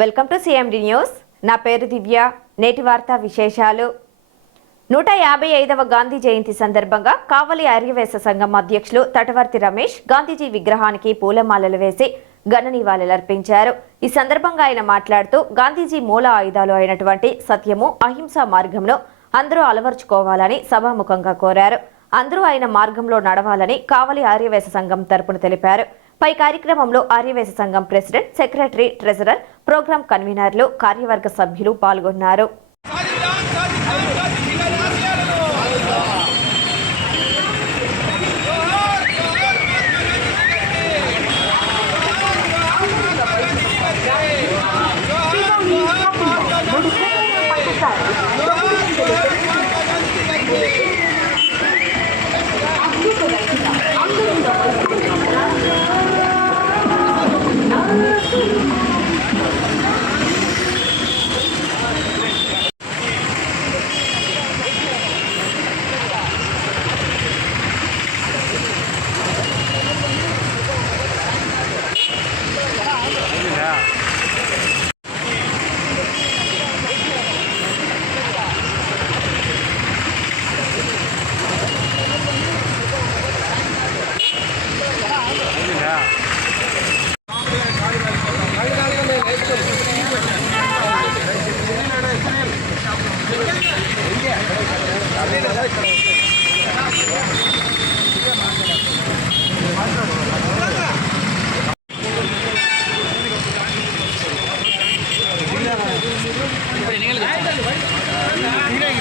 Welcome to CMD news నా పేరు దివ్య. నేటి వార్త విశేషాలు. నూట యాభై ఐదవ గాంధీ జయంతి సందర్భంగా కావలి ఆర్యవేశ సంఘం అధ్యక్షులు తటవర్తి రమేష్ గాంధీజీ విగ్రహానికి పూలమాలలు వేసి ఘన నివాళులర్పించారు ఈ సందర్భంగా ఆయన మాట్లాడుతూ గాంధీజీ మూల ఆయుధాలు అయినటువంటి సత్యము అహింస మార్గంను అందరూ అలవర్చుకోవాలని సభాముఖంగా కోరారు. అందరూ ఆయన మార్గంలో నడవాలని కావలి ఆర్యవేశ సంఘం తరపున తెలిపారు. పై కార్యక్రమంలో ఆర్యవేశ సంఘం ప్రెసిడెంట్ సెక్రటరీ ట్రెజరర్ ప్రోగ్రాం కన్వీనర్లు కార్యవర్గ సభ్యులు పాల్గొన్నారు.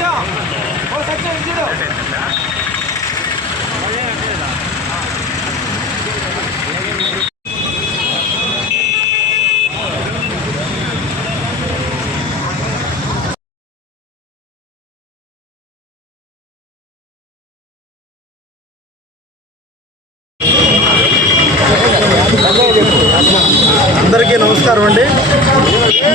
ちゃんおいさっちゃん見 అందరికీ నమస్కారం అండి.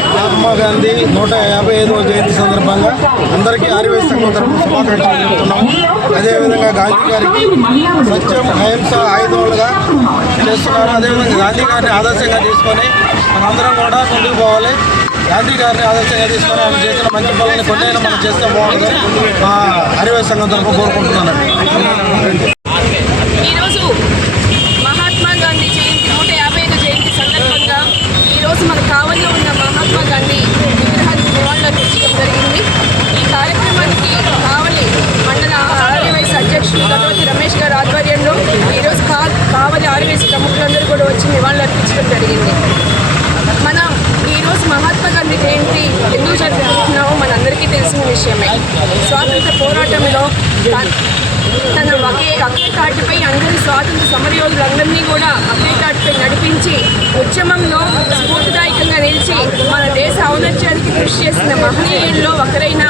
మహాత్మా గాంధీ నూట యాభై ఐదవ జయంతి సందర్భంగా అందరికీ ఆర్యవేశ సంఘం శుభాకాంక్షలు తెలుపుతున్నాము అదేవిధంగా గాంధీ గారికి సత్యం అహింస ఆయుధములుగా చేస్తున్నారు. అదేవిధంగా గాంధీ గారిని ఆదర్శంగా తీసుకొని మనందరం కూడా ముందుకు పోవాలి. గాంధీ గారిని ఆదర్శంగా తీసుకొని ఆయన చేసిన మంచి పనులను కొన్నైనా మనం చేస్తే బాగుంటుంది. మా ఆర్యవేశ సంఘం తరఫున కోరుకుంటున్నానండి ఈరోజు మహాత్మా గాంధీ జయంతి నూట యాభై ఐదు జయంతి సందర్భంగా ఈరోజు మన కావలిలో ఉన్న మహాత్మా గాంధీ విగ్రహానికి నివాళులర్పించడం జరిగింది ఈ కార్యక్రమానికి కావలి మండల ఆర్యవైస్ అధ్యక్షులు గణపతి రమేష్ గారి ఆధ్వర్యంలో ఈరోజు కా కావలి ఆర్యవైస్ ప్రముఖులందరూ కూడా వచ్చి నివాళులర్పించడం జరిగింది. మనం ఈరోజు మహాత్మా గాంధీ జయంతి ఎందుకు జరుపుకుంటున్నామో మనందరికీ తెలిసిన విషయమే. స్వాతంత్ర పోరాటంలో తన ఒకే అక్కే తాటిపై అందరి స్వాతంత్ర సమరయోధులందరినీ కూడా అక్కే తాటిపై నడిపించి ఉద్యమంలో స్ఫూర్తిదాయకంగా నిలిచి మన దేశ ఔన్నత్యానికి కృషి చేసిన మహనీయుల్లో ఒకరైన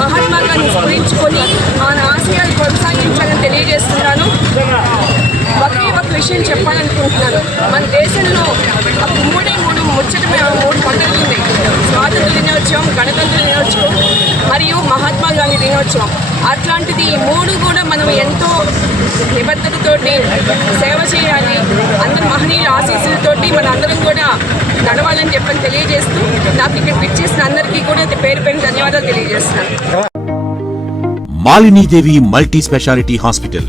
మహాత్మా గాంధీ స్మరించుకొని ఆయన ఆశయాలు కొనసాగించాలని తెలియజేస్తున్నాను విషయం చెప్పాలనుకుంటున్నాను. మన దేశంలో మూడే మూడు ముచ్చటమే మూడు పండుగలు ఉంది స్వాతంత్ర దినోత్సవం గణతంత్ర దినోత్సవం మరియు మహాత్మా గాంధీ దినోత్సవం. అట్లాంటిది ఈ మూడు కూడా మనం ఎంతో నిబద్ధతతోటి సేవ చేయాలి. అందరి మహనీయుల ఆశీస్సులతోటి మన అందరం కూడా నడవాలని చెప్పని తెలియజేస్తూ నాకు ఇక్కడ పిచ్చేసిన అందరికీ కూడా పేరు పేరు ధన్యవాదాలు తెలియజేస్తున్నాను. Malinidevi multi speciality hospital.